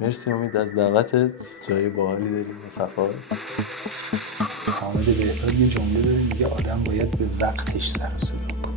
مرسی امید از دعوتت، جای باحالی داری، صفاست. حامد بهتاد یه جمله داره میگه آدم باید به وقتش سر و صدا کنه.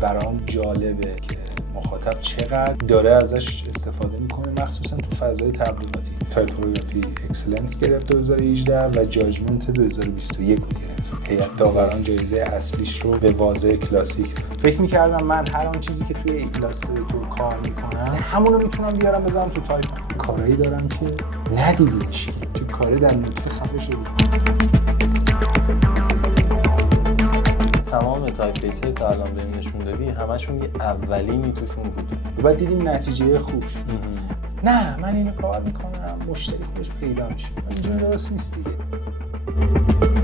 برام جالبه که مخاطب چقدر داره ازش استفاده میکنه، مخصوصا تو فضای تبلیغاتی. تایپوگرافی اکسلنس گرفت 2018 و جاجمنت 2021 رو گرفت. هیئت داوران جایزه اصلیش رو به واژه کلاسیک. فکر میکردم من هر آن چیزی که توی ایلاستریتور کار میکنم همونو میتونم بیارم بذارم تو تایپ. کارهایی دارم که ندیدیش، که کاره در نطفه خفه شده. تمام تایپ فیس‌های تا الان بهم نشون دادی همشون یه اولینی توشون بود. بعد دیدیم نتیجه خوب شد. نه من اینو کار میکنم مشتری خودش پیدا میشه. اینجوری درست نیست دیگه.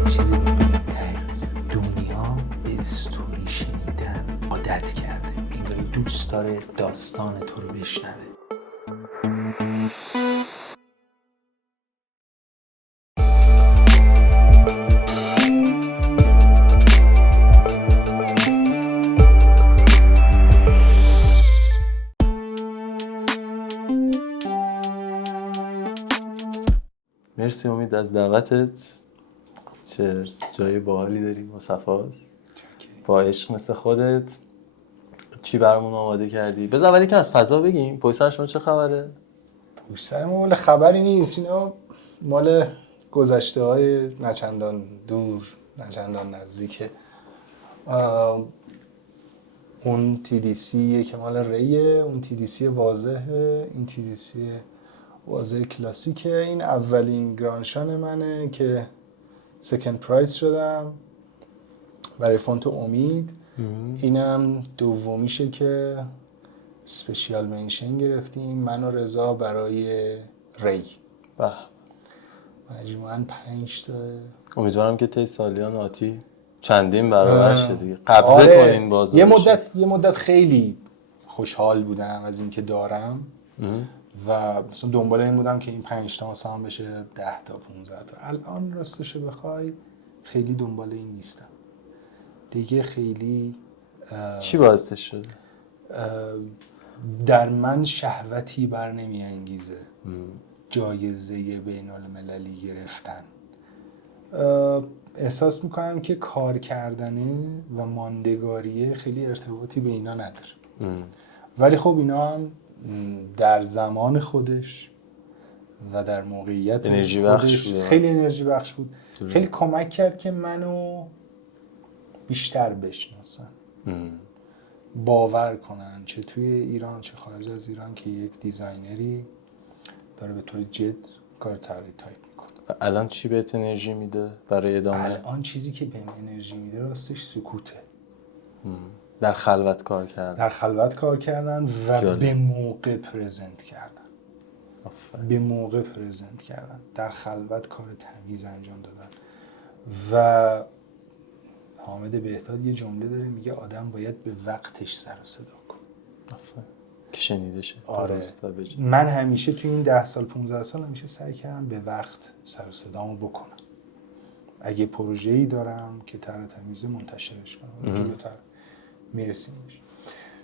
چیزی بهترست. دنیا به استوری شنیدن عادت کرده. انگار دوست داره داستان تو رو بشنوه. مرسی امید از دعوتت، چه جای باحالی داری، مصفاست. با عشق مثل خودت. چی برامون آماده کردی؟ بذار اولی که از فضا بگیم. پشت سر شما چه خبره؟ پشت سر ما مال خبری نیست، اینا مال گذشته های نچندان دور نچندان نزدیکه. اون TDC که مال ریه، اون TDC واضحه، این TDC واضح کلاسیکه. این اولین گرانشان منه که سکند پرایز شدم برای فونت امید. اینم دومیشه که سپیشیال منشن گرفتیم من و رضا برای ری. به مجموعاً 5 تا. امیدوارم که طی سالیان آتی چندین برابر شه دیگه. قبضه کنین بازار. یه مدت خیلی خوشحال بودم از اینکه دارم و مثلا دنبال این بودم که این 5 تا مثلا بشه 10 تا 15 تا. الان راستش بخوای خیلی دنبال این نیستم دیگه. خیلی چی باعثش شده؟ در من شهوتی بر نمی انگیزه جایزه بین المللی گرفتن. احساس میکنم که کار کردنه و ماندگاریه خیلی ارتباطی به اینا نداره. ولی خب اینا هم در زمان خودش و در موقعیت انرژی خودش بخش خیلی انرژی بخش بود. خیلی کمک کرد که منو بیشتر بشناسن، باور کنن، چه توی ایران چه خارج از ایران، که یک دیزاینری داره به طور جد کار طراحی تایپ میکنه. و الان چی بهت انرژی میده برای ادامه؟ الان چیزی که بهم انرژی میده راستش سکوته. در خلوت کار کردن. در خلوت کار کردن و جالب. به موقع پرزنت کردن. آفرین. به موقع پرزنت کردن، در خلوت کار تمیز انجام دادن. و حامد بهتاد یه جمله داره میگه آدم باید به وقتش سر و صدا کنه. آفرین. که شنیده شه. آره. درسته. من همیشه توی این 10 سال 15 سال همیشه سعی کردم به وقت سر و صدامو بکنم. اگه پروژه‌ای دارم که طرح تمیز منتشرش کنم جلوتر میرسیمش.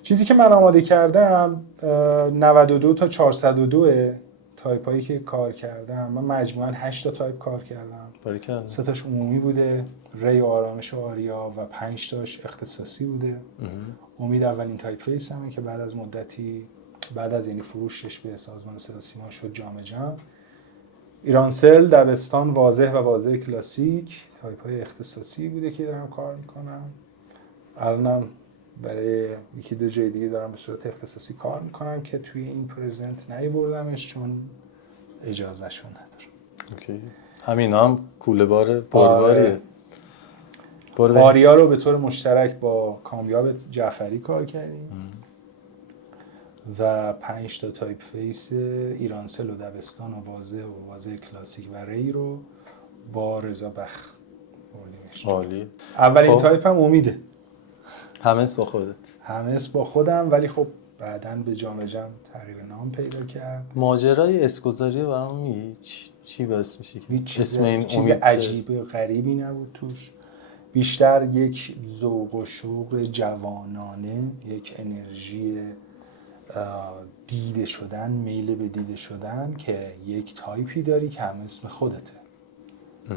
چیزی که من آماده کردم 92 تا 402 تایپ هایی که کار کردم. من مجموعاً 8 تا تایپ کار کردم. باریکلا. 3 تاش عمومی بوده، ری و آرامش و آریا، و 5 تاش اختصاصی بوده. امید اولین تایپ فیس همه که بعد از مدتی، بعد از یعنی فروشش به سازمان صدا سیما شد جام جم. ایرانسل، دبستان، واضح و واضح کلاسیک تایپ های اختصاصی بوده که دارم کار میکنم. الانم برای یکی دو جای دیگه دارم به صورت اختصاصی کار میکنم که توی این پرزنت نیاوردمش چون اجازهشو ندارم. اوکی. همینا هم کوله بار پرباریه. آریا رو به طور مشترک با کامیاب جعفری کار کردیم و 5 تا تایپ فیس ایرانسل و دبستان و واضح کلاسیک و ری رو با رضا بخ بردیمش. عالی. اولین تایپ هم امیده. همس با خودت. همس با خودم، ولی خب بعداً به جام جم تغییر نام پیدا کرد. ماجرای اسکوزاری رو برام میگی؟ چی باعث میشه که اسم این چیز امید عجیب و غریبی نبود توش. بیشتر یک ذوق و شوق جوانانه، یک انرژی دیده شدن، میل به دیده شدن که یک تایپی داری که هم اسم خودته.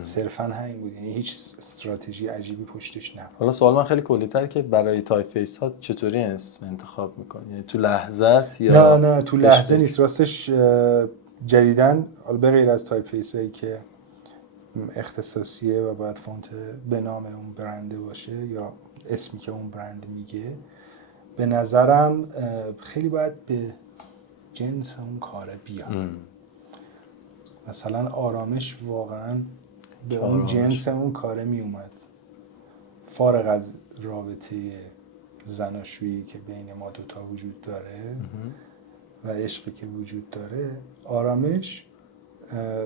صرفا همین بود، یعنی هیچ استراتژی عجیبی پشتش نبود. حالا سوال من خیلی کلی‌تر که برای تایپ فیس ها چطوری اسم انتخاب میکنی؟ یعنی تو لحظه است یا نه تو لحظه نیست. راستش جدیدن به غیر از تایپ فیس هایی که اختصاصیه و باید فونت به نام اون برنده باشه یا اسمی که اون برند میگه، به نظرم خیلی باید به جنس اون کاره بیاد. مثلا آرامش واقعا به اون جنس اون کاره می اومد، فارغ از رابطه زناشویی که بین ما دوتا وجود داره و عشقی که وجود داره. آرامش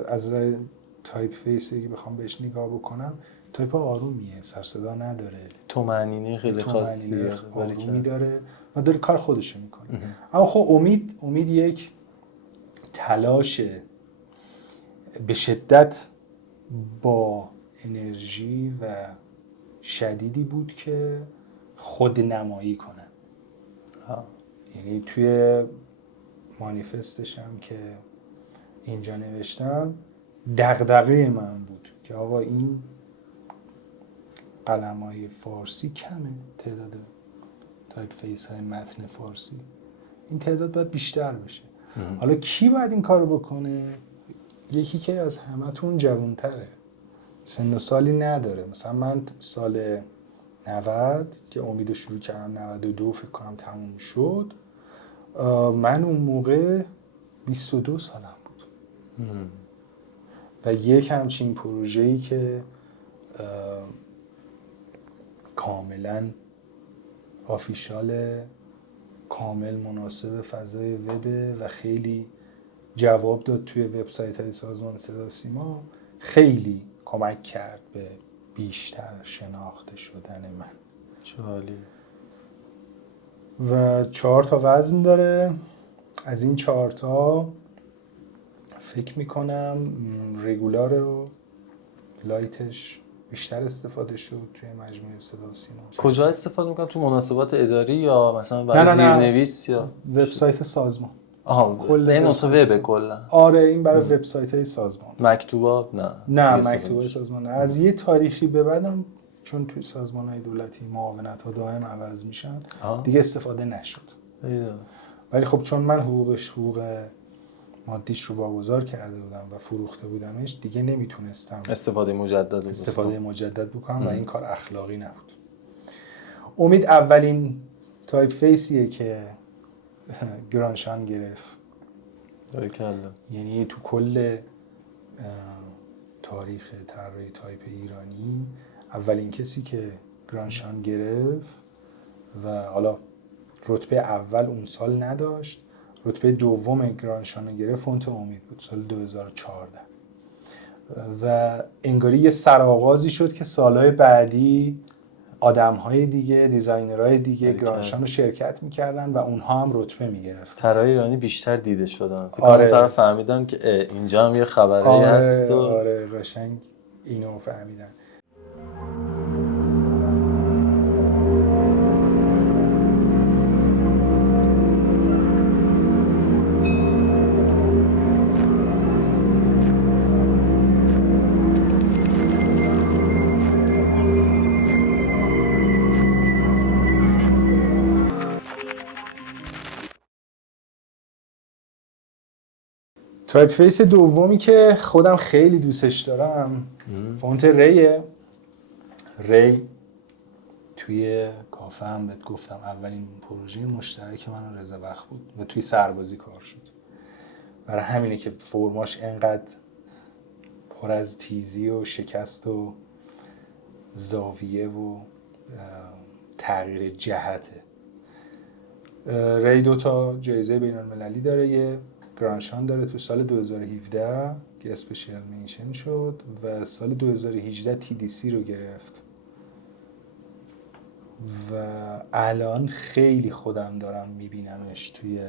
از نظر تایپ فیسی که بخوام بهش نگاه بکنم، تایپ آرومیه، سر صدا نداره، طمأنینه خیلی خاصی آرومی داره و داره کار خودشو میکنه. اما خب امید یک تلاش به شدت با انرژی و شدیدی بود که خود نمایی کنه. یعنی توی مانیفستش هم که اینجا نوشتم، دغدغه من بود که آقا این قلم‌های فارسی کمه، تعداد تایپ فیس های متن فارسی، این تعداد باید بیشتر بشه. حالا کی باید این کارو بکنه؟ یکی که از همتون جوان‌تره، سن و سالی نداره. مثلا من سال 90 که امید شروع کردم، 92 فکر کنم تموم شد، من اون موقع 22 سالم بود و یک همچین پروژه‌ای که کاملا آفیشال، کامل مناسب فضای وب و خیلی جواب داد توی وبسایت‌های سازمان صدا و سیما، خیلی کمک کرد به بیشتر شناخته شدن من. عالی. و 4 تا وزن داره. از این 4 تا فکر میکنم رگولار و لایتش بیشتر استفاده شد توی مجموعه صدا و سیما. کجا استفاده میکنم؟ تو مناسبات اداری یا مثلا برای زیرنویس یا وبسایت سازمان؟ کل این نسخه وب کلا. آره این برای وبسایت‌های سازمان. مکتوبات نه مکتوبات سازمان نه. از یه تاریخی به بعدم چون توی سازمان‌های دولتی معاونت‌ها دائم عوض میشن دیگه استفاده نشد. ولی خب چون من حقوق مادیش رو واگذار کرده بودم و فروخته بودمش، دیگه نمیتونستم استفاده مجدد بکنم و این کار اخلاقی نبود. امید اولین تایپ فیسیه که گرانشان گرفت. یعنی تو کل تاریخ طراحی تایپ ایرانی اولین کسی که گرانشان گرفت و حالا رتبه اول اون سال نداشت، رتبه دوم گرانشان گرفت فونت امید بود سال 2014 و انگاری یه سرآغازی شد که سالهای بعدی آدم‌های دیگه، دیزاینرهای دیگه گرانشان رو شرکت می‌کردن و اونها هم رتبه می‌گرفتن. طراح ایرانی بیشتر دیده شدن. فکر کنم طرف فهمیدن که اینجا هم یه خبری هست. آره قشنگ اینو فهمیدن. تایپ فیس دومی که خودم خیلی دوستش دارم فونت ریه. ری توی کافه هم بهت گفتم اولین پروژه مشترک من و رضا بخت بود و توی سربازی کار شد. برای همینه که فرماش انقدر پر از تیزی و شکست و زاویه و تغییر جهته. ری 2 تا جایزه بین‌المللی داره، یه گرانشان داره تو سال 2017 که اسپشیال منشن شد و سال 2018 TDC رو گرفت و الان خیلی خودم دارم میبینمش توی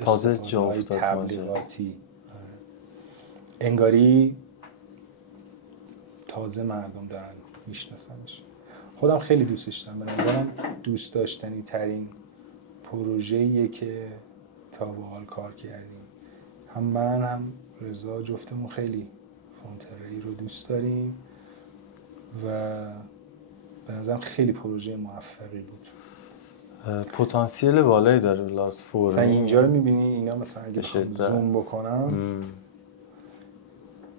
تازه جا افتاد تبلیغاتی. انگاری تازه مردم دارن میشناسنش. خودم خیلی دوستش دارم. به نظرم دوست داشتنی ترین پروژه‌ایه که تا به حال کار کردیم. هم من هم رضا جفتمون خیلی فونتره‌ای رو دوست داریم و به نظرم خیلی پروژه موفقی بود. پتانسیل بالایی داره لاس فور. مثلا اینجا رو می‌بینی، اینا مثلا اگه بخوام زوم بکنم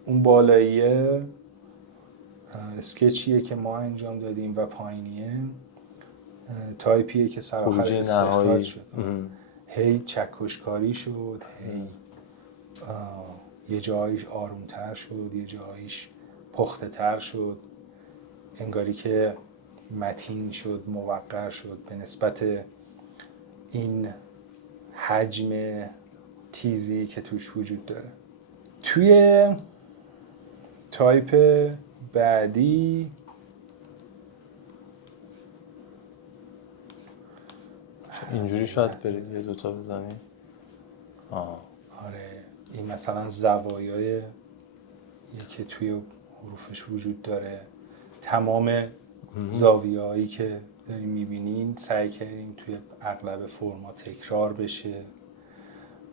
اون بالاییه اسکچیه که ما انجام دادیم و پایینیه تایپیه که سر آخر استخراج شد. هی چکشکاری شد، هی یه جایش آرومتر شد، یه جایش پخته تر شد، انگاری که متین شد، موقر شد به نسبت این حجم تیزی که توش وجود داره. توی تایپ بعدی اینجوری شاید برید یه دوتا بزنی. آره این مثلا زوایای که توی حروفش وجود داره، تمام زاویه‌هایی که داریم میبینین سعی کردیم توی اغلب فرما تکرار بشه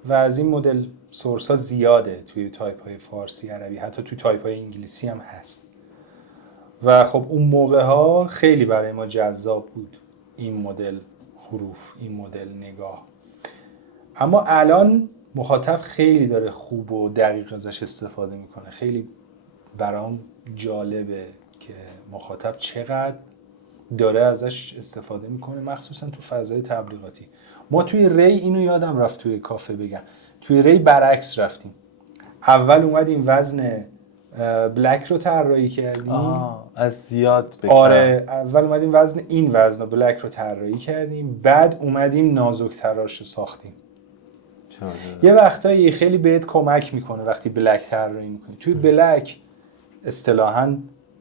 و از این مدل سورس ها زیاده توی تایپ های فارسی عربی، حتی توی تایپ های انگلیسی هم هست و خب اون موقع ها خیلی برای ما جذاب بود این مدل حروف، این مدل نگاه. اما الان مخاطب خیلی داره خوب و دقیق ازش استفاده میکنه. خیلی برام جالبه که مخاطب چقدر داره ازش استفاده میکنه، مخصوصا تو فضای تبلیغاتی. ما توی ری اینو یادم رفت توی کافه بگم، توی ری برعکس رفتیم. اول اومدیم وزن بلک رو طراحی کردیم، از زیاد بکن. آره اول اومدیم این وزن بلک رو طراحی کردیم، بعد اومدیم نازک تراش رو ساختیم. یه وقتایی خیلی بهت کمک میکنه وقتی بلک طراحی میکنی. توی بلک اصطلاحاً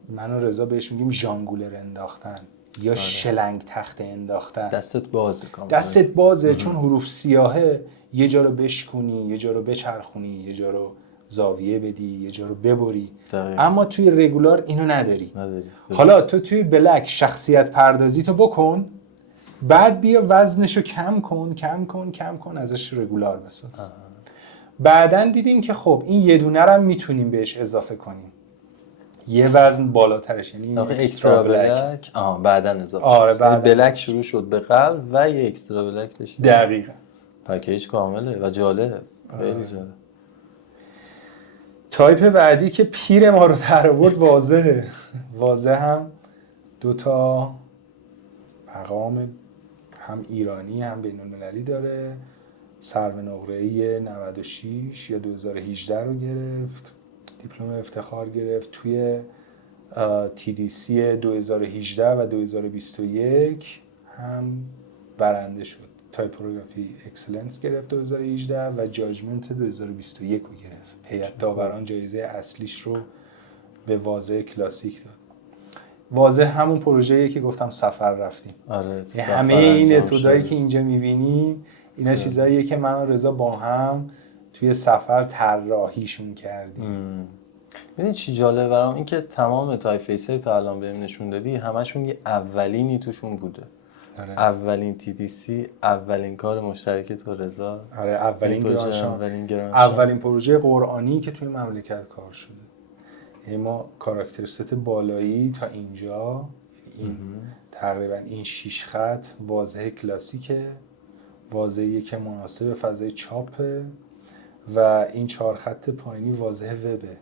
من و رضا بهش میگیم ژانگولر انداختن یا شلنگ تخته انداختن. دستت بازه کاملا. دستت بازه چون حروف سیاهه، یه جا رو بشکنی، یه جا رو بچرخونی، یه جا رو زاویه بدی، یه جا رو ببری. اما توی رگولار اینو نداری. حالا تو توی بلک شخصیت پردازی تو بکن، بعد بیا وزنشو کم کن ازش رگولار بساز. بعدن دیدیم که خب این یه دونه رو میتونیم بهش اضافه کنیم، یه وزن بالاترش، یعنی این اکسترا بلک. بعدن اضافه شد. آره بعد بلک شروع شد به قبل و یه اکسترا بلک داشت. دقیقاً پکیج کامله و جالب. خیلی جالب. تایپ بعدی که پیر ما رو در آورد واضحه. واضح هم دوتا مقام هم ایرانی هم بین‌المللی داره. سرو نقره‌ای 96 یا 2018 رو گرفت، دیپلم افتخار گرفت. توی TDC 2018 و 2021 هم برنده شد. تایپوگرافی اکسلنس گرفت 2018 و جاجمنت 2021 رو گرفت. هیئت داوران جایزه اصلیش رو به واضح کلاسیک داد. واضح همون پروژه‌ایه که گفتم سفر رفتیم. آره همه این اتودایی که اینجا می‌بینی اینا چیزاییه که من و رضا با هم توی سفر طراحیشون کردیم. ببین چی جالبه برام این که تمام تایپ فیس‌های تا الان بهم نشون دادی همشون یه اولینی توشون بوده. آره. اولین TDC، اولین کار مشترک تو رضا. آره اولین پروژه قرآنی که توی مملکت کار شده. یعنی ما کاراکتر ست بالایی تا اینجا، این تقریبا این 6 خط واضح کلاسیکه، واضحیه که مناسب فضای چاپه و این 4 خط پایینی واضح وبه.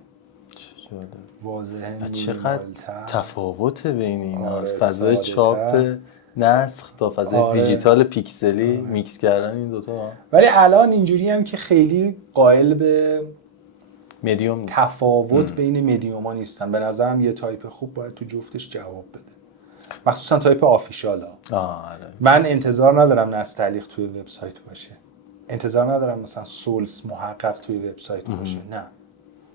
واضح. و چقدر تفاوت بین اینا، از فضای چاپ نسخ تا فضای دیجیتال پیکسلی میکس کردن این دوتا. ولی الان اینجوری هم که خیلی قائل به مدیوم نیست. تفاوت بین مدیوم ها نیستن. به نظرم یه تایپ خوب باید تو جفتش جواب بده، مخصوصا تایپ آفیشال ها. آره. من انتظار ندارم نستعلیق توی وبسایت باشه، انتظار ندارم مثلا سولس محقق توی وبسایت باشه. نه،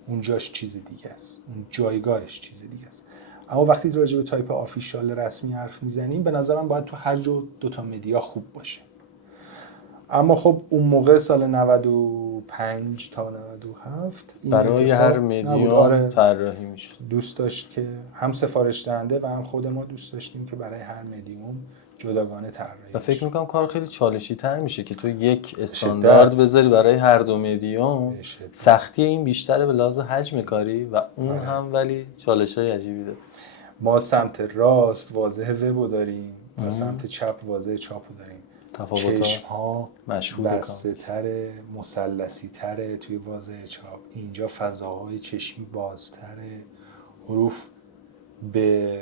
اونجاش چیز دیگه است، اون جایگاهش چیز دیگه است. اما وقتی راجع به تایپ آفیشال رسمی حرف میزنیم به نظرم باید تو هر جو دوتا مدیا خوب باشه. اما خب اون موقع سال 95 تا 97 برای هر مدیا طراحی میشد. دوست داشت که هم سفارش دهنده و هم خود ما دوست داشتیم که برای هر مدیوم جداگانه طراحی و فکر میکنم کار خیلی چالشی تر میشه که تو یک شدت. استاندارد بذاری برای هر دو مدیوم. به شدت. سختی این بیشتره به لحاظ حجم کاری و اون آره. هم ولی چالشای عجیبی داره. ما سمت راست واضح وبو داریم و سمت چپ واضح چاپو داریم. تفاوت‌ها چشم ها مشهود بسته تره، مثلثی تره توی واضح چاپ. اینجا فضاهای چشمی بازتره، حروف به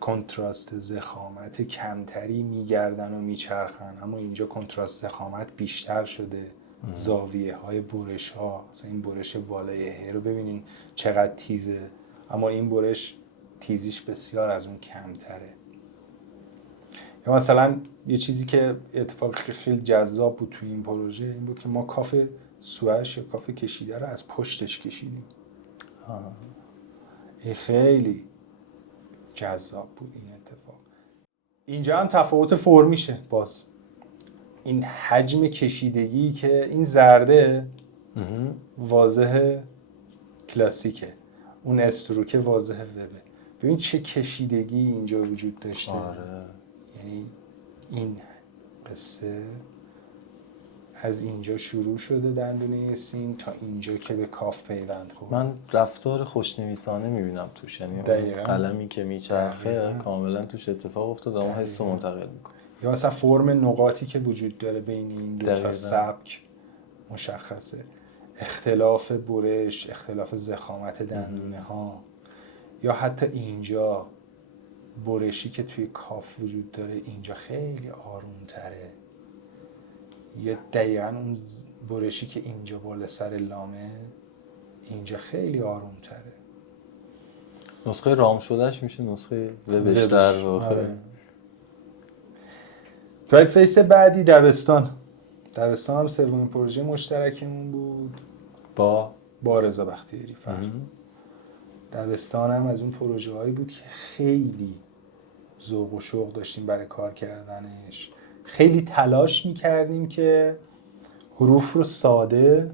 کنتراست ضخامت کمتری میگردن و میچرخن، اما اینجا کنتراست ضخامت بیشتر شده. زاویه های برش ها، مثلا این برش بالای ه رو ببینین چقدر تیزه، اما این برش تیزیش بسیار از اون کمتره. یا مثلا یه چیزی که اتفاق خیلی جذاب بود توی این پروژه این بود که ما کاف سوهش یا کاف کشیده رو از پشتش کشیدیم. این خیلی جذاب بود این اتفاق. اینجا هم تفاوت فرمیشه. باز این حجم کشیدگی که این زرده واضح کلاسیکه، اون استروکه واضح وبه. ببین چه کشیدگی اینجا وجود داشته. آره. یعنی این قصه از اینجا شروع شده دندونه سین تا اینجا که به کاف پیوند خورد. من رفتار خوشنویسانه میبینم توش، یعنی قلمی که میچرخه کاملا توش اتفاق افتاده اون حس رو منتقل میکنه. یا مثلا فرم نقاطی که وجود داره بین این دو تا سبک مشخصه، اختلاف برش، اختلاف ضخامت دندونه ها، یا حتی اینجا برشی که توی کاف وجود داره اینجا خیلی آروم تره، یا دقیقا اون برشی که اینجا بالا سر لامه اینجا خیلی آروم تره. نسخه رام شدهش میشه نسخه وبش در واقع. آره. تایپفیس بعدی دبستان هم سومین پروژه مشترکمون بود با رضا بختیاری فرد. دبستان هم از اون پروژه هایی بود که خیلی ذوق و شوق داشتیم برای کار کردنش. خیلی تلاش میکردیم که حروف رو ساده،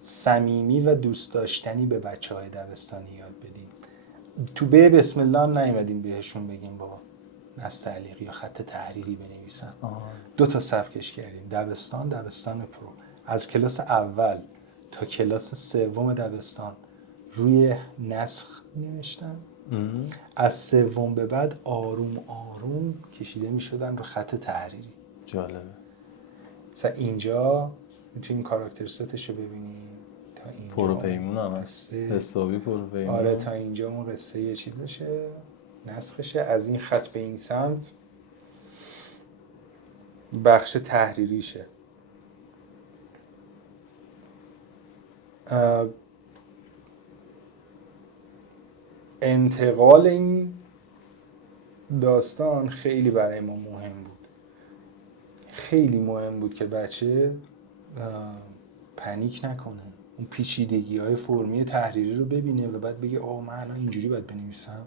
صمیمی و دوست داشتنی به بچه‌های دبستانی یاد بدیم. تو به بسم الله هم نیومدیم بهشون بگیم با نستعلیق یا خط تحریری بنویسن. 2 تا سبکش کردیم، دبستان پرو. از کلاس اول تا کلاس سوم دبستان روی نسخ نوشتن. از سوم به بعد آروم آروم کشیده می شدن رو خط تحریری. جالبه. مثلا اینجا میتونیم کاراکتر ستش رو ببینیم. تا اینجا پروپیمون هم هست، حسابی پروپیمون. آره تا اینجا اون قصه یه چیزشه، نسخشه. از این خط به این سمت بخش تحریریشه. انتقال این داستان خیلی برای ما مهم بود. خیلی مهم بود که بچه پنیک نکنه، اون پیچیدگی های فرمی تحریری رو ببینه و بعد بگه من الان اینجوری باید بنویسم.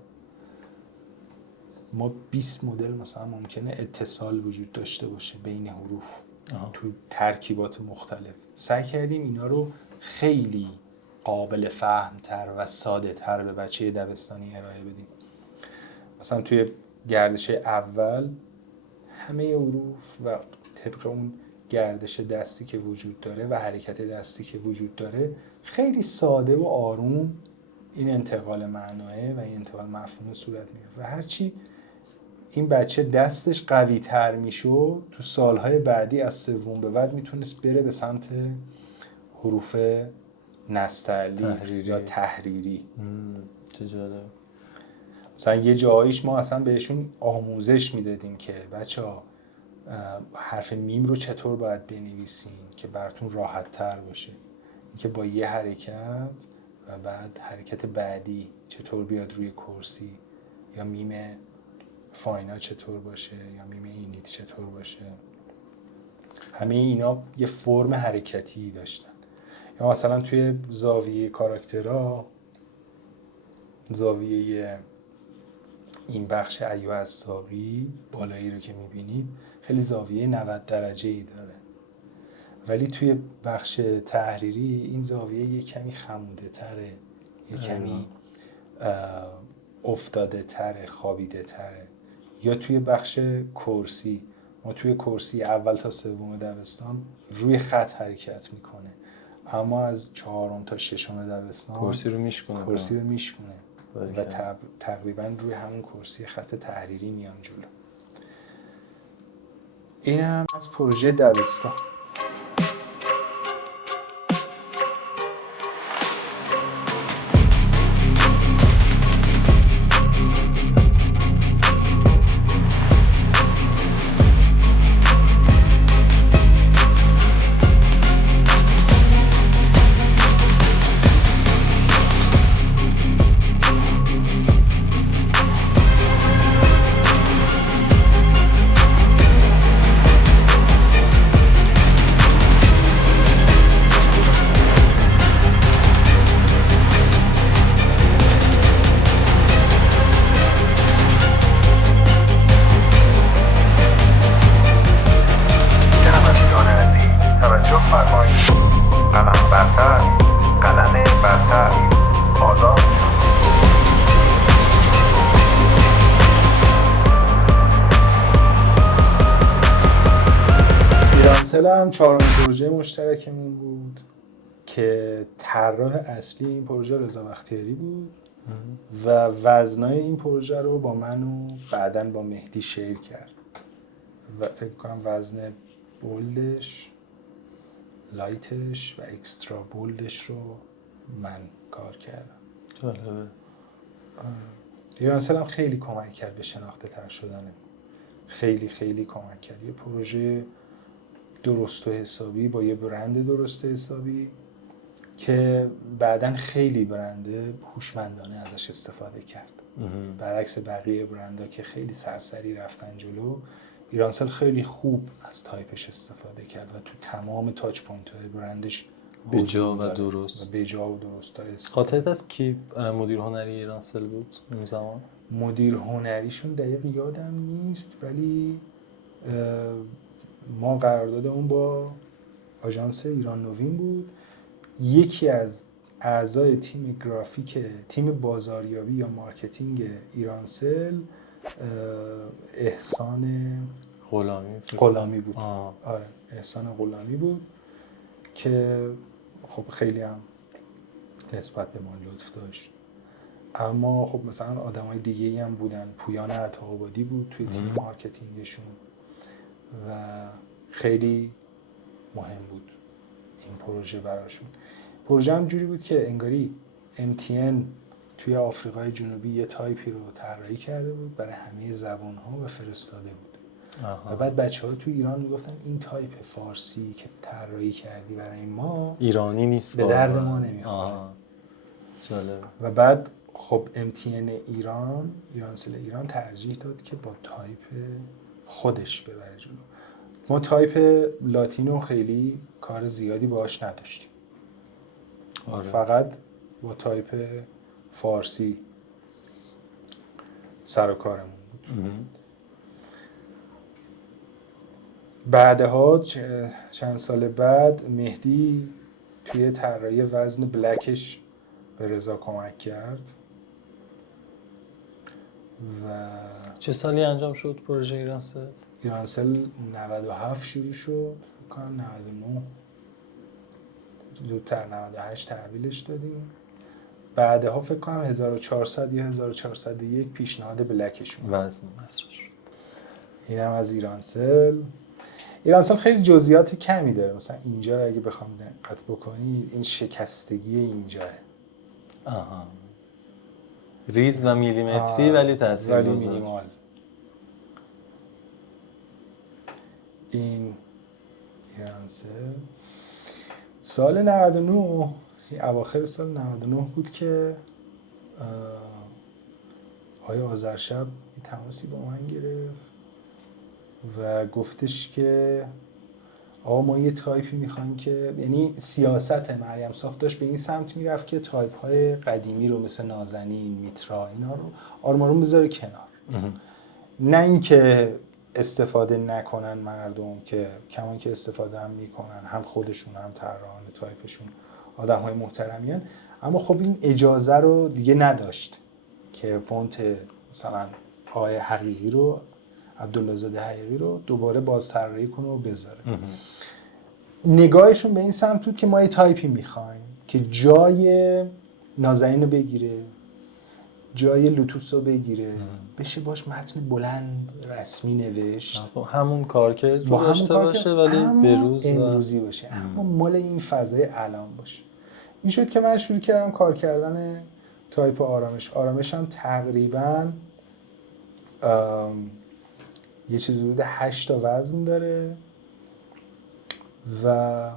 ما 20 مدل مثلا ممکنه اتصال وجود داشته باشه بین حروف تو ترکیبات مختلف. سعی کردیم اینا رو خیلی قابل فهم تر و ساده تر به بچه دبستانی ارائه بدیم. مثلا توی گردش اول همه حروف و طبق اون گردش دستی که وجود داره و حرکت دستی که وجود داره خیلی ساده و آروم این انتقال معناه و این انتقال مفهوم صورت میگیره و هرچی این بچه دستش قوی تر میشد تو سالهای بعدی از سوم به بعد میتونست بره به سمت حروف نستعلیق یا تحریری. چه جالب. مثلا یه جاییش ما اصلا بهشون آموزش میدادیم که بچه‌ها حرف میم رو چطور باید بنویسین که براتون راحت تر باشه، که با یه حرکت و بعد حرکت بعدی چطور بیاد روی کرسی، یا میم فاینا چطور باشه، یا میم اینیت چطور باشه. همه اینا یه فرم حرکتی داشتن. یا مثلا توی زاویه کاراکترها، زاویه این بخش ایوه الساقی بالایی رو که میبینید خیلی زاویه 90 درجه‌ای داره، ولی توی بخش تحریری این زاویه یه کمی خموده تره، یه کمی افتاده تره، خوابیده تره. یا توی بخش کرسی، ما توی کرسی اول تا سوم دبستان روی خط حرکت میکنه، اما از چهارم تا ششم دبستان کرسی رو میشکنه و تقریبا روی همون کرسی خط تحریری میان جلو. این هم از پروژه دبستان. هم چهارمین پروژه مشترکمون بود که طراح اصلی این پروژه رضا بختیاری بود و وزنای این پروژه رو با من و بعداً با مهدی شیر کرد و فکر کنم وزن بولدش، لایتش و اکسترا بولدش رو من کار کردم. جالبه. ایرانسل هم خیلی کمک کرد به شناخته تر شدنم، خیلی کمک کرد. یه پروژه درست و حسابی با یه برند درست و حسابی که بعداً خیلی برنده هوشمندانه ازش استفاده کرد. برعکس بقیه برندها که خیلی سرسری رفتن جلو، ایرانسل خیلی خوب از تایپش استفاده کرد و تو تمام تاچ پوینت های برندش بجا و درست خاطرت از کی مدیر هنری ایرانسل بود اون زمان؟ مدیر هنریشون دقیق یادم نیست، ولی ما قرارداد اون با آژانس ایران نوین بود. یکی از اعضای تیم گرافیک تیم بازاریابی یا مارکتینگ ایرانسل احسان غلامی بود. آره، احسان غلامی بود که خب خیلی هم نسبت به ما لطف داشت. اما خب مثلا آدمای دیگه‌ای هم بودن، پویان عطاآبادی بود توی تیم مارکتینگشون و خیلی مهم بود این پروژه براشون. پروژه هم جوری بود که انگاری MTN توی آفریقای جنوبی یه تایپی رو طراحی کرده بود برای همه زبان‌ها و فرستاده بود. و بعد بچه‌ها توی ایران میگفتن این تایپ فارسی که طراحی کردی برای ما ایرانی نیست، به درد ما نمیخوره. جالب. و بعد خب MTN ایرانسل ایران ترجیح داد که با تایپ خودش ببره جلو. ما تایپ لاتینو خیلی کار زیادی باهاش نداشتیم. فقط با تایپ فارسی سر و کارمون بود. بعدها چند سال بعد مهدی توی طراحی وزن بلکش به رضا کمک کرد. و چه سالی انجام شد پروژه ایرانسل؟ ایرانسل 97 شروع شد، فکر کنم 99 زودتر 98 تحویلش دادیم. بعدها فکر کنم 1400 یا 1401 پیشنهاد بلکشون وزن مصرف. اینم از ایرانسل. ایرانسل خیلی جزئیات کمی داره، مثلا اینجا اگه بخوام دقت بکنید این شکستگی اینجاه. ریز و میلیمتری ولی تاثیرگذار. مینیمال. این ایرانسل سال 99 اواخر سال 99 بود که آقای آذرشب تماسی با من گرفت و گفتش که آقا ما یه تایپی میخوایم که، یعنی سیاست مریم صاف داشت به این سمت میرفت که تایپ های قدیمی رو مثل نازنین، میترا اینا رو آروم آروم بذاره کنار. نه اینکه استفاده نکنن مردم، که کمان که استفاده هم میکنن، هم خودشون هم طراحان تایپشون آدم های محترمی هن. اما خب این اجازه رو دیگه نداشت که فونت مثلا آقای حقیقی رو، عبدالله زاده حقیقی رو دوباره بازطراحی کنه و بذاره. نگاهشون به این سمت بود که ما یه تایپی میخوایم که جای نازنین رو بگیره، جای لوتوس رو بگیره، بشه باش متن بلند رسمی نوشت، همون کارکرد رو با همون داشته باشه ولی بروز و امروزی باشه، اما مال این فضای الان باشه. این شد که من شروع کردم کار کردن تایپ آرامش. آرامش هم تقریبا یه چیزی حدود 8 تا وزن داره و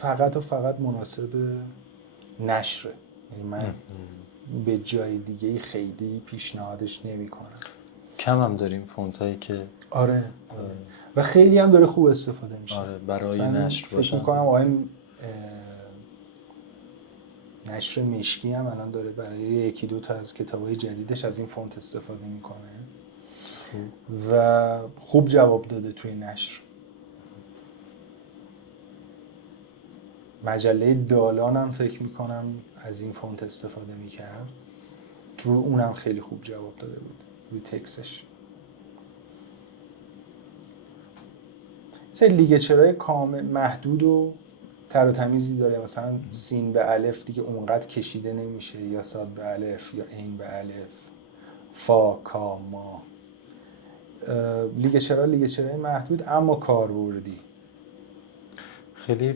فقط مناسب نشره. یعنی من به جای دیگه خیلی پیشنهادش نمی کنم. کم هم داریم فونت هایی که آره و خیلی هم داره خوب استفاده میشه. آره برای نشر باشن. فکر میکنم آقای نشر مشکی هم الان داره برای 1-2 تا از کتاب‌های جدیدش از این فونت استفاده میکنه و خوب جواب داده توی نشر. مجله دالان هم فکر میکنم از این فونت استفاده میکرد، رو اونم خیلی خوب جواب داده بود روی تکسش. مثل لیگچرهای کامل محدود و تر و تمیزی داره، مثلا سین به الف دیگه اونقدر کشیده نمیشه، یا صاد به الف یا عین به الف، فا کا ما. لیگچرهای محدود اما کاربردی. خیلی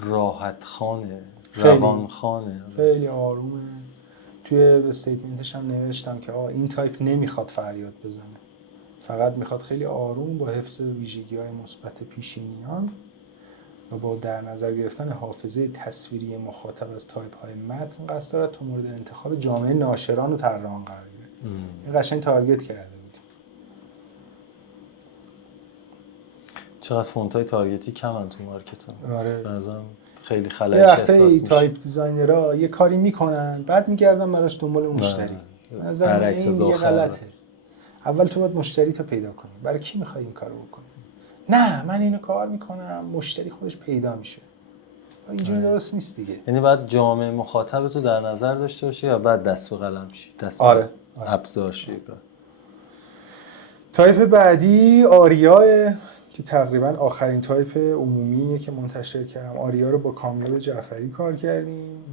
راحت خانه، روان خانه، خیلی آرومه. توی استیتمنتش هم نوشتم که این تایپ نمیخواد فریاد بزنه، فقط میخواد خیلی آروم با حفظ ویژگی‌های مثبت پیشینیان و با در نظر گرفتن حافظه تصویری مخاطب از تایپ‌های متن قصد دارد تا مورد انتخاب جامعه ناشران و طراحان قرار بگیره. این قشنگ تارگت کرده بود. چقدر فونت‌های تارگتی کمن تو مارکت ها. آره. بعضن خیلی خلایش احساس میشه. تایپ دیزاینرها یه کاری میکنن بعد میگردن براش دنبال مشتری. به نظر من این یه غلطه. اول تو باید مشتری تو پیدا کنی. برای کی میخوای این کارو بکنی؟ نه من اینو کار میکنم مشتری خودش پیدا میشه. اینجوری درست نیست دیگه. یعنی باید جامعه مخاطب تو در نظر داشته باشی یا بعد دست به قلم شی؟ دست به آره. ابزار شی. تایپ بعدی آریا که تقریبا آخرین تایپ عمومیه که منتشر کردم. آریا رو با کامیاب جعفری کار کردیم.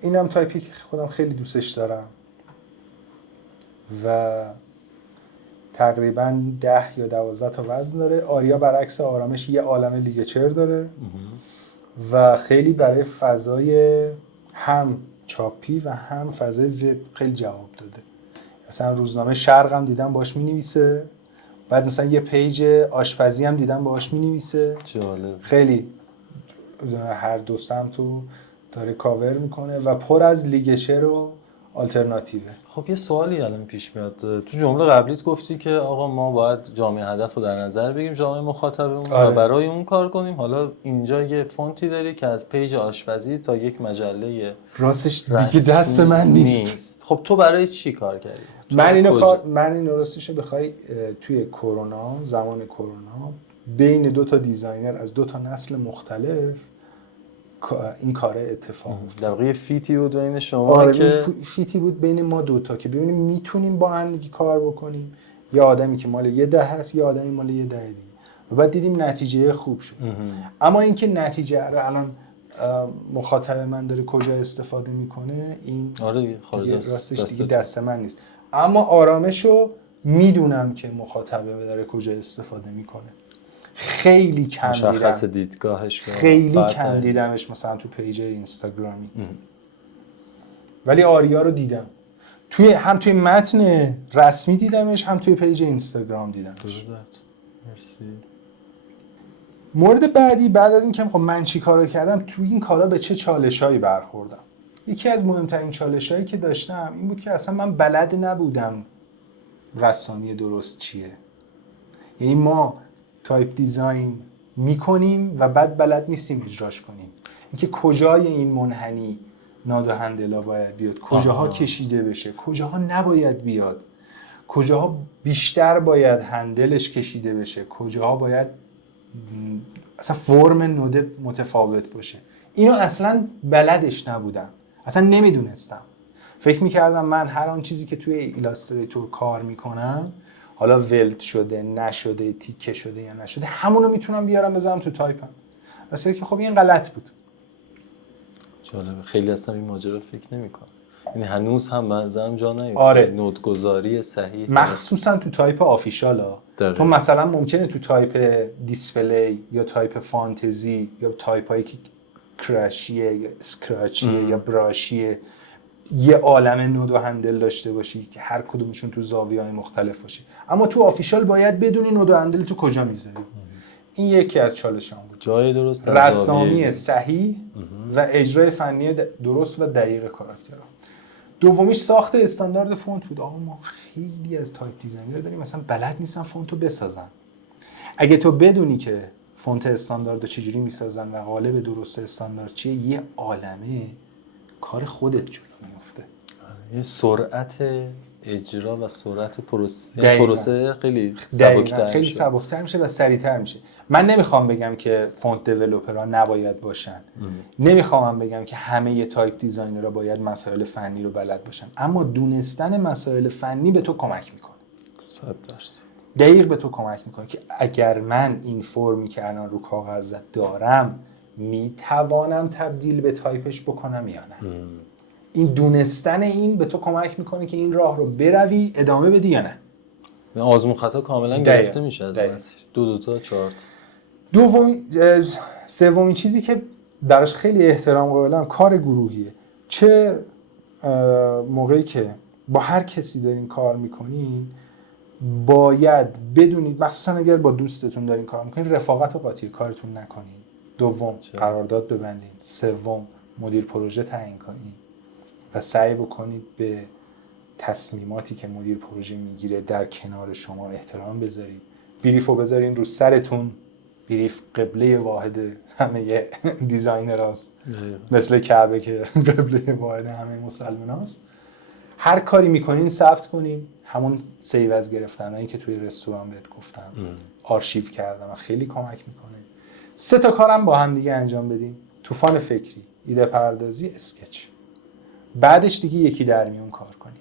اینم تایپی که خودم خیلی دوستش دارم و تقریبا 10 یا 12 تا وزن داره. آریا برعکس آرامش یه عالم لیگچر داره و خیلی برای فضای هم چاپی و هم فضای وب خیلی جواب داده. مثلا روزنامه شرق هم دیدم باهاش می‌نویسه، بعد مثلا یه پیج آشپزی هم دیدم باهاش می‌نویسه. جالب. خیلی هر دو سمتو داره کاور میکنه و پر از لیگچر و آلترناتیوه. خب یه سوالی الان پیش میاد. تو جمله قبلیت گفتی که آقا ما باید جامعه هدف رو در نظر بگیریم، جامعه مخاطبمون و برای اون کار کنیم. حالا اینجا یه فونتی داری که از پیج آشپزی تا یک مجله راستش دیگه دست من نیست. خب تو برای چی کار کردی؟ من اینو راستش بخوای توی کرونا، زمان کرونا بین 2 تا دیزاینر از 2 تا نسل مختلف این کار اتفاق افتاد. در واقع فیتی بود بین شما. آره که فیتی بود بین ما 2 تا که ببینیم میتونیم با هم دیگه کار بکنیم، یه آدمی که مال یه ده هست یه آدمی مال یه ده دیگه، و بعد دیدیم نتیجه خوب شد. اما اینکه نتیجه رو الان مخاطب من داره کجا استفاده میکنه این آره راستش دیگه دست من نیست. اما آرامشو میدونم که مخاطبه داره کجا استفاده میکنه. خیلی کم دیدم مشخص دیدگاهش، خیلی کم دیدمش مثلا تو پیج اینستاگرامی. ولی آریا رو دیدم هم توی متن رسمی دیدمش، هم توی پیج اینستاگرام دیدمش. مرسی. مورد بعدی بعد از این که خب من چی کارا کردم، توی این کارا به چه چالشایی برخوردم. یکی از مهمترین چالشایی که داشتم این بود که اصلا من بلد نبودم رسانی درست چیه. یعنی ما تایپ دیزاین میکنیم و بعد بلد نیستیم اجراش کنیم. اینکه کجای این منحنی ناد و هندلا باید بیاد، کجاها کشیده بشه، کجاها نباید بیاد، کجاها بیشتر باید هندلش کشیده بشه، کجاها باید اصلا فرم نود متفاوت باشه. اینو اصلا بلدش نبودم، اصلا نمیدونستم. فکر میکردم من هر آن چیزی که توی ایلاستریتور کار میکنم، حالا ولت شده نشده، تیکه شده یا نشده، همونو میتونم بیارم بذارم تو تایپم. واسه که خب این غلط بود. جالبه، خیلی اصلا این ماجرا فکر نمی‌کنم. یعنی هنوز هم من نظرم جا نیفته. آره. نودگذاری صحیح مخصوصا تو تایپ آفیشالا. تو مثلا ممکنه تو تایپ دیسپلی یا تایپ فانتزی یا تایپ هایی که کراشیه یا اسکراچیه یا براشیه یه عالم نود و هندل داشته باشی که هر کدومشون تو زاویه‌های مختلف باشه، اما تو آفیشال باید بدونی نود و هندل تو کجا میذاری. این یکی از چالشام بود. جای درست، رسامی صحیح و اجرای فنی درست و دقیق کاراکترها. دومیش ساخت استاندارد فونت بود. آقا ما خیلی از تایپ دیزاینر داریم مثلا بلد نیستن فونتو بسازن. اگه تو بدونی که فونت استاندارد رو چجوری میسازن و قالب درست استاندارد چیه، یه عالمه کار خودت جلو میفته. یه سرعت اجرا و سرعت پروسه خیلی سبک‌تر میشه و سریع‌تر میشه. من نمیخوام بگم که فونت دیولپرها نباید باشن. نمیخوام بگم که همه تایپ دیزاینرها باید مسائل فنی رو بلد باشن، اما دونستن مسائل فنی به تو کمک میکنه. 100% دقیق به تو کمک میکنه که اگر من این فرمی که الان رو کاغذ دارم میتوانم تبدیل به تایپش بکنم یا نه. این دونستن این به تو کمک میکنه که این راه رو بروی ادامه بدی یا نه. آزمون خطا کاملا گرفته میشه از مسیر. دو تا 4 تا. سومین چیزی که براش خیلی احترام قائلم کار گروهیه. چه موقعی که با هر کسی دارین کار میکنین باید بدونید، مخصوصا اگر با دوستتون دارین کار میکنین، رفاقت و قاطی کارتون نکنین. دوم قرارداد ببندین. سوم مدیر پروژه تعیین کنین و سعی بکنید به تصمیماتی که مدیر پروژه میگیره در کنار شما احترام بذارید. بریفو بذارین رو سرتون. بریف قبله واحد همه دیزاینر هاست، مثل کعبه که قبله واحد همه مسلمان هاست. هر کاری میکنین ثبت کنین. همون سیو از گرفتنایی که توی رستوران بهت گفتم آرشیو کردم و خیلی کمک میکنه. 3 تا کارم با هم دیگه انجام بدین. طوفان فکری، ایده پردازی، اسکچ. بعدش دیگه یکی در میون کار کنی.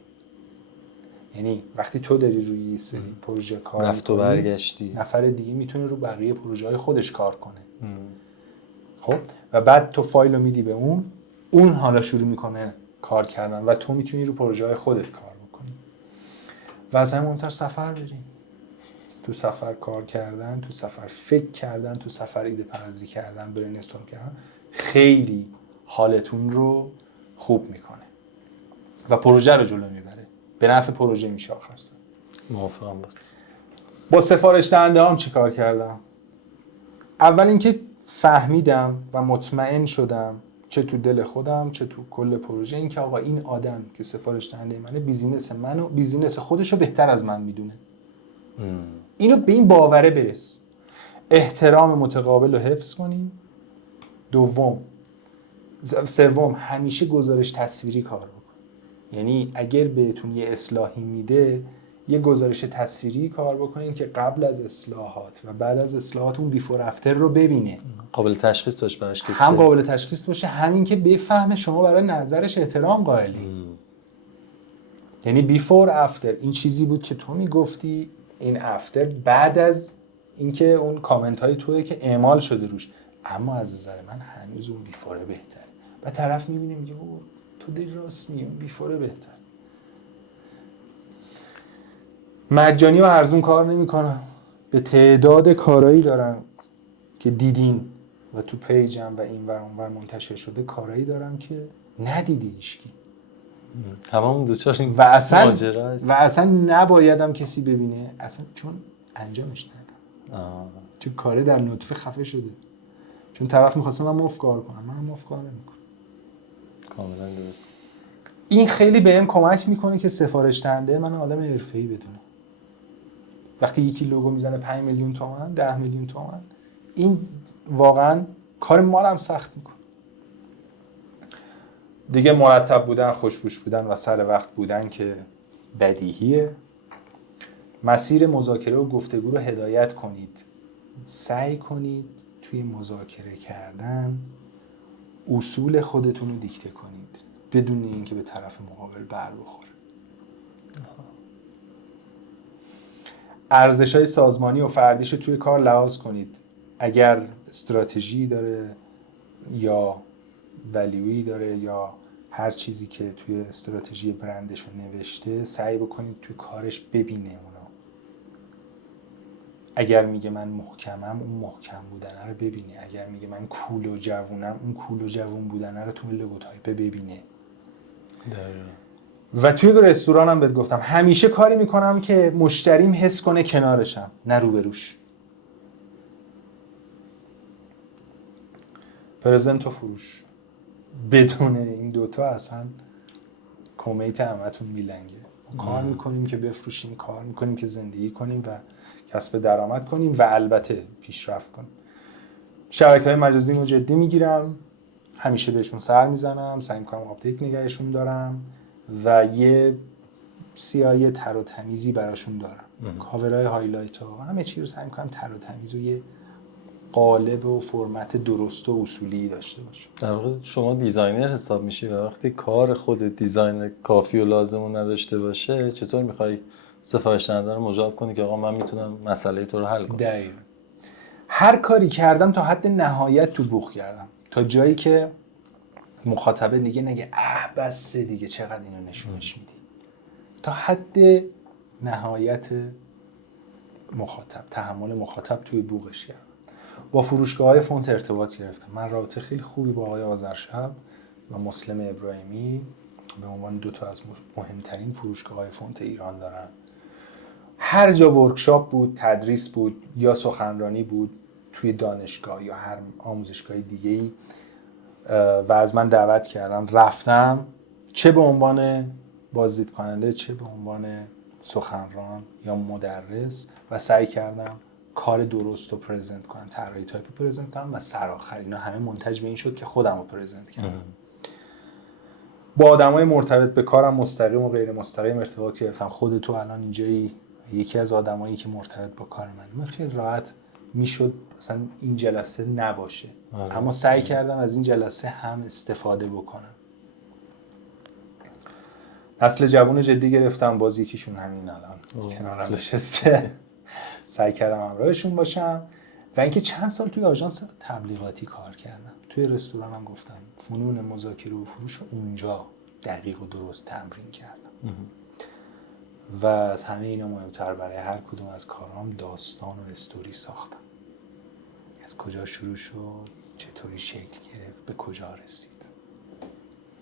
یعنی وقتی تو داری روی یه سری پروژه کار رفت و برگشتی، نفر دیگه میتونه رو بقیه پروژه های خودش کار کنه. خب و بعد تو فایل رو میدی به اون حالا شروع میکنه کار کردن و تو میتونی رو پروژه های خودت کار بکنی. و از همین مهمتر سفر بریم. تو سفر کار کردن، تو سفر فکر کردن، تو سفر ایده پردازی کردن، برین‌استورم کردن خیلی حالتون رو خوب میکنه و پروژه رو جلو میبره. به نفع پروژه میشه آخر سر. موافقم بود. با سفارش دهنده هم چی کار کردم؟ اول اینکه فهمیدم و مطمئن شدم چه تو دل خودم چه تو کل پروژه، این که آقا این آدم که سفارش دهنده منه بیزینس خودش رو بهتر از من میدونه. اینو به این باوره برس. احترام متقابل رو حفظ کنین. سوم همیشه گزارش تصویری کار بکن. یعنی اگر بهتون یه اصلاحی میده یه گزارش تصویری کار بکنین که قبل از اصلاحات و بعد از اصلاحات اون بیفور افتر رو ببینه. قابل تشخیص باشه براش که هم قابل تشخیص باشه، همین که بفهمه شما برای نظرش احترام قائلی. یعنی بیفور افتر این چیزی بود که تو میگفتی، این افتر بعد از اینکه اون کامنت های توئه که اعمال شده روش. اما از نظر من هنوز اون بیفوره بهتره. و طرف میبینه میگه تو داری راست میگی، اون بیفوره بهتر. مجانی و ارزون کار نمی‌کنم. به تعداد کارهایی دارم که دیدین و تو پیجم و این ور اون ور منتشر شده، کارهایی دارم که ندیدی هیچکی. هممون دوچار این ماجرا هست و اصلا نبایدم کسی ببینه، اصلا چون انجامش ندادم. چون کاره در نطفه خفه شده. چون طرف می‌خواسته من مفت کار کنم، من مفت کار نمی‌کنم. کاملا درست. این خیلی بهم کمک میکنه که سفارش دهنده من آدم حرفه‌ای بدونه. وقتی یکی لوگو میزنه 5 میلیون تومان، 10 میلیون تومان، این واقعا کار ما رو هم سخت میکنه. دیگه مرتب بودن، خوشپوش بودن و سر وقت بودن که بدیهیه. مسیر مذاکره و گفتگو رو هدایت کنید. سعی کنید توی مذاکره کردن اصول خودتون رو دیکته کنید. بدون اینکه به طرف مقابل بر بخوره. ارزش‌های سازمانی و فردیش رو توی کار لحاظ کنید. اگر استراتژی داره یا ولیویی داره یا هر چیزی که توی استراتژی برندش رو نوشته، سعی بکنید توی کارش ببینه اونا. اگر میگه من محکمم، اون محکم بودنه رو ببینه. اگر میگه من کول و جوونم، اون کول و جوون بودنه رو توی لوگوتایپ ببینه. و توی رستوران هم بهت گفتم همیشه کاری میکنم که مشتریم حس کنه کنارشم، نه روبروش. پرزنت و فروش بدون این دوتا اصلا کمیت همتون میلنگه. کار میکنیم که بفروشیم، کار میکنیم که زندگی کنیم و کسب درآمد کنیم و البته پیشرفت کنیم. شبکه‌های مجازی رو جدی میگیرم، همیشه بهشون سر میزنم، سعی میکنم آپدیت نگهشون دارم و یه سیای تر و تمیزی براشون دارم. کاورهای هایلایت ها همه چی رو سعی میکنم تر و تمیز و یه قالب و فرمت درست و اصولی داشته باشه. در واقع شما دیزاینر حساب میشی و وقتی کار خود دیزاین کافی و لازم رو نداشته باشه، چطور میخوای سفارش دهنده رو مجاب کنی که آقا من میتونم مسئله تو رو حل کنم؟ دقیقاً. هر کاری کردم تا حد نهایت تو بوق کردم، تا جایی که مخاطبه دیگه نگه بس دیگه چقدر اینو نشونش میدی. تا حد نهایت تحمل مخاطب توی بوقش کردم. با فروشگاه‌های فونت ارتباط گرفتم. من رابطه خیلی خوبی با آقای آذرشب و مسلم ابراهیمی به عنوان دو تا از مهمترین فروشگاه‌های فونت ایران دارم. هر جا ورکشاپ بود، تدریس بود یا سخنرانی بود توی دانشگاه یا هر آموزشگاه دیگه‌ای و از من دعوت کردن، رفتم، چه به عنوان بازدید کننده، چه به عنوان سخنران یا مدرس، و سعی کردم کار درست رو پرزنت کنم، طراحی تایپ رو پرزنت کنم و سرآخر اینا همه منتج به این شد که خودم رو پرزنت کردم. با آدمای مرتبط به کارم مستقیم و غیر مستقیم ارتباط گرفتم. خودت الان اینجایی یکی از آدمایی که مرتبط با کار من خیلی راحت میشد اصلا این جلسه نباشه. اما سعی کردم از این جلسه هم استفاده بکنم. نسل جوون جدی گرفتم، باز یکیشون همین الان کنارم نشسته. سعی کردم همراهشون باشم و اینکه چند سال توی آژانس تبلیغاتی کار کردم. توی رستورانم گفتم فنون مذاکره و فروش اونجا دقیق و درست تمرین کردم. و از همه اینا مهمتر برای هر کدوم از کارام داستان و استوری ساختم. از کجا شروع شد، چطوری شکل گرفت، به کجا رسید.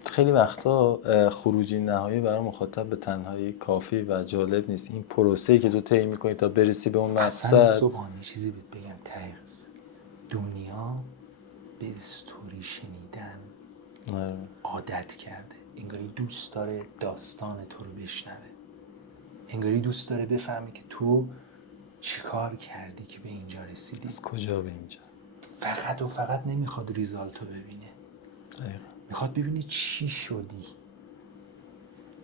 خیلی وقتا خروجی نهایی برای مخاطب به تنهایی کافی و جالب نیست. این پروسه‌ای که تو طی می‌کنی تا برسی به اون مقصد. اصلا صبحانه چیزی بهت بگم، تقص دنیا به استوری شنیدن عادت کرده. انگاری دوست داره داستان تو رو بشنوه، انگاری دوست داره بفهمه که تو چیکار کردی که به اینجا رسیدی، از کجا به اینجا. فقط و فقط نمیخواد ریزالتو ببینه، میخواد ببینه چی شدی.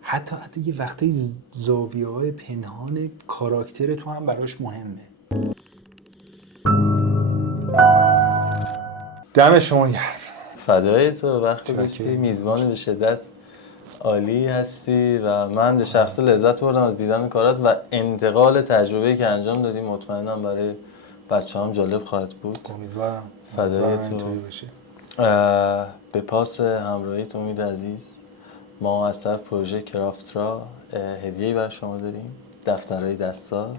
حتی یه وقتایی زاویه‌های پنهان کاراکتر تو هم براش مهمه. دم شما گرم. فدای تو، وقتی گذاشتی، میزبان به شدت عالی هستی و من به شخص لذت بردم از دیدن کارات و انتقال تجربه‌ای که انجام دادی. مطمئنم برای بچه‌هام جالب خواهد بود. امیدوارم فدای تو. اینطوری بشه. به پاس همراهیت امید عزیز، ما از طرف پروژه کرافترا هدیه‌ای برای شما داریم، دفترهای دستساز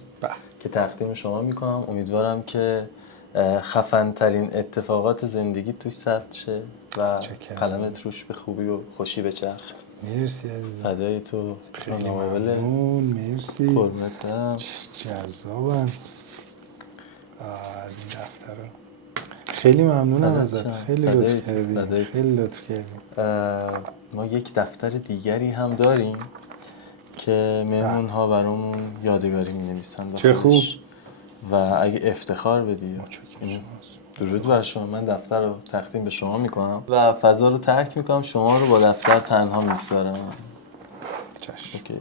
که تقدیم شما میکنم. امیدوارم که خفن ترین اتفاقات زندگی توش ثبت شه و قلمت روش به خوبی و خوشی بچرخه. مرسی عزیزم. فدای تو. خیلی ممنون. مرسی. قربونت برم. جذابن این دفترها. خیلی ممنونم ازت. خیلی لطف کردی. خیلی لطف کردی. ما یک دفتر دیگری هم داریم که مهمون ها برامون یادگاری می‌نویسن. چه خوب. و اگه افتخار بدی، درود بر شما، من دفتر رو تقدیم به شما میکنم و فضا رو ترک میکنم، شما رو با دفتر تنها میگذارم. چشم. اوکی.